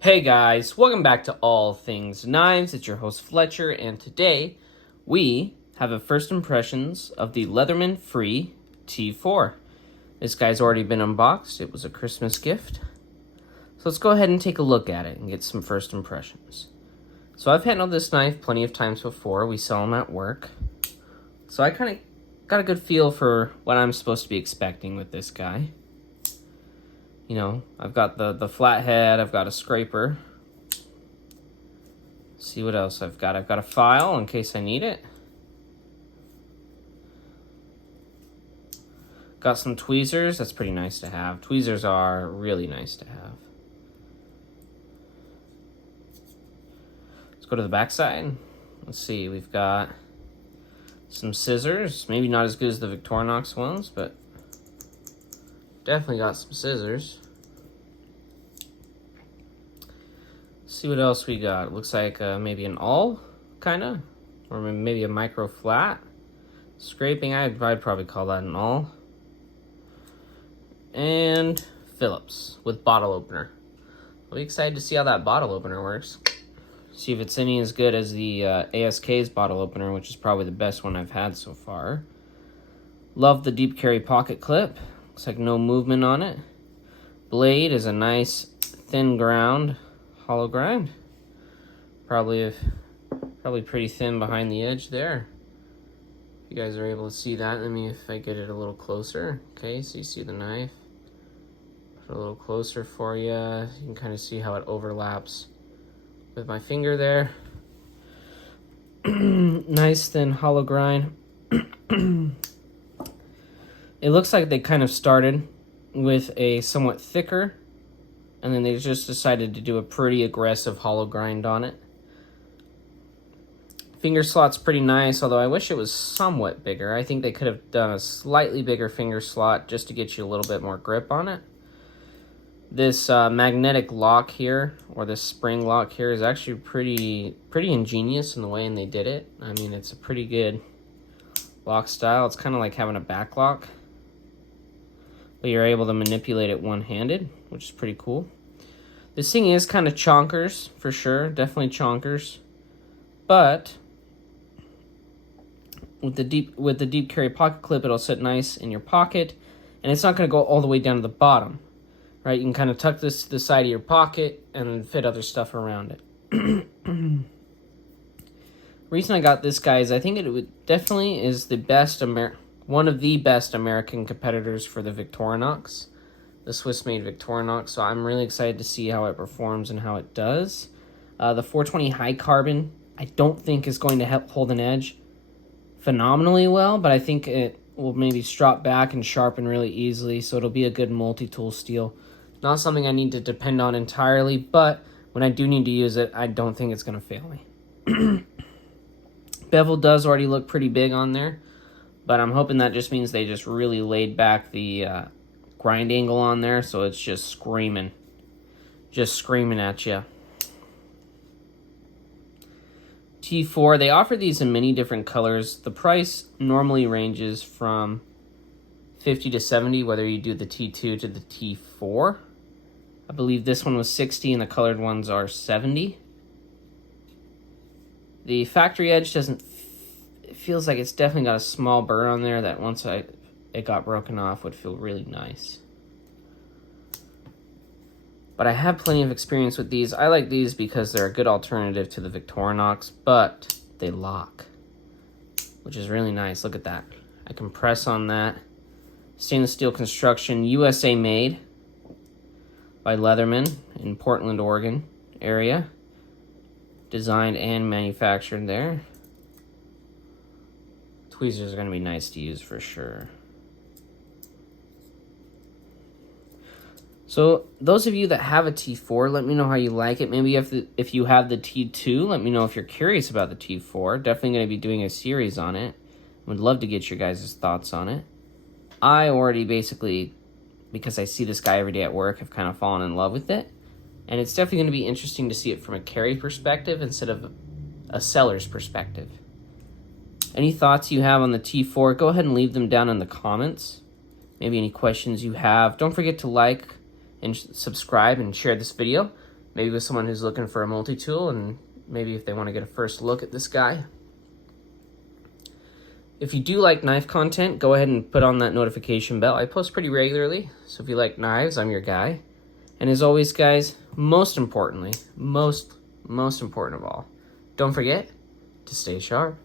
Hey guys, welcome back to All Things Knives. It's your host Fletcher, and today we have a first impressions of the Leatherman Free T4. This guy's already been unboxed. It was a Christmas gift. So let's go ahead and take a look at it and get some first impressions. So I've handled this knife plenty of times before. We sell them at work. So I kind of got a good feel for what I'm supposed to be expecting with this guy. You know, I've got the flat head, I've got a scraper. Let's see what else I've got. I've got a file in case I need it. Got some tweezers, that's pretty nice to have. Tweezers are really nice to have. Let's go to the back side. Let's see, we've got some scissors. Maybe not as good as the Victorinox ones, but definitely got some scissors. See what else we got. Looks like maybe an awl, kind of, or maybe a micro flat. Scraping, I'd probably call that an awl. And Phillips with bottle opener. I'll be excited to see how that bottle opener works. See if it's any as good as the ASK's bottle opener, which is probably the best one I've had so far. Love the deep carry pocket clip. Looks like no movement on it. Blade is a nice thin ground, hollow grind. Probably pretty thin behind the edge there. If you guys are able to see that, let me if I get it a little closer. Okay, so you see the knife. Put it a little closer for you. You can kind of see how it overlaps with my finger there. Nice thin hollow grind. It looks like they kind of started with a somewhat thicker, and then they just decided to do a pretty aggressive hollow grind on it. Finger slot's pretty nice, although I wish it was somewhat bigger. I think they could have done a slightly bigger finger slot just to get you a little bit more grip on it. This magnetic lock here, or this spring lock here, is actually pretty ingenious in the way they did it. I mean, it's a pretty good lock style. It's kind of like having a back lock, but you're able to manipulate it one-handed, which is pretty cool. This thing is kind of chonkers, for sure. Definitely chonkers. But with the deep carry pocket clip, it'll sit nice in your pocket, and it's not going to go all the way down to the bottom. Right? You can kind of tuck this to the side of your pocket and then fit other stuff around it. Reason I got this guy is I think it definitely is the best one of the best American competitors for the Victorinox, the Swiss-made Victorinox. So I'm really excited to see how it performs and how it does. The 420 high carbon, I don't think is going to hold an edge phenomenally well, but I think it will maybe strop back and sharpen really easily. So it'll be a good multi-tool steel. Not something I need to depend on entirely, but when I do need to use it, I don't think it's going to fail me. Bevel does already look pretty big on there, but I'm hoping that just means they just really laid back the grind angle on there, so it's just screaming at you. T4, they offer these in many different colors. The price normally ranges from $50 to $70, whether you do the T2 to the T4. I believe this one was $60 and the colored ones are $70. The factory edge doesn't, it feels like it's definitely got a small burr on there that once it got broken off would feel really nice. But I have plenty of experience with these. I like these because they're a good alternative to the Victorinox, but they lock, which is really nice. Look at that. I can press on that. Stainless steel construction, USA made by Leatherman in Portland, Oregon area. Designed and manufactured there. Tweezers are going to be nice to use for sure. So those of you that have a T4, let me know how you like it. Maybe if you have the T2, let me know if you're curious about the T4. Definitely going to be doing a series on it. Would love to get your guys' thoughts on it. I already basically, because I see this guy every day at work, have kind of fallen in love with it. And it's definitely going to be interesting to see it from a carry perspective instead of a seller's perspective. Any thoughts you have on the T4, go ahead and leave them down in the comments. Maybe any questions you have. Don't forget to like and subscribe and share this video. maybe with someone who's looking for a multi-tool, and maybe if they want to get a first look at this guy. If you do like knife content, go ahead and put on that notification bell. I post pretty regularly, so if you like knives, I'm your guy. And as always, guys, most importantly, most important of all, don't forget to stay sharp.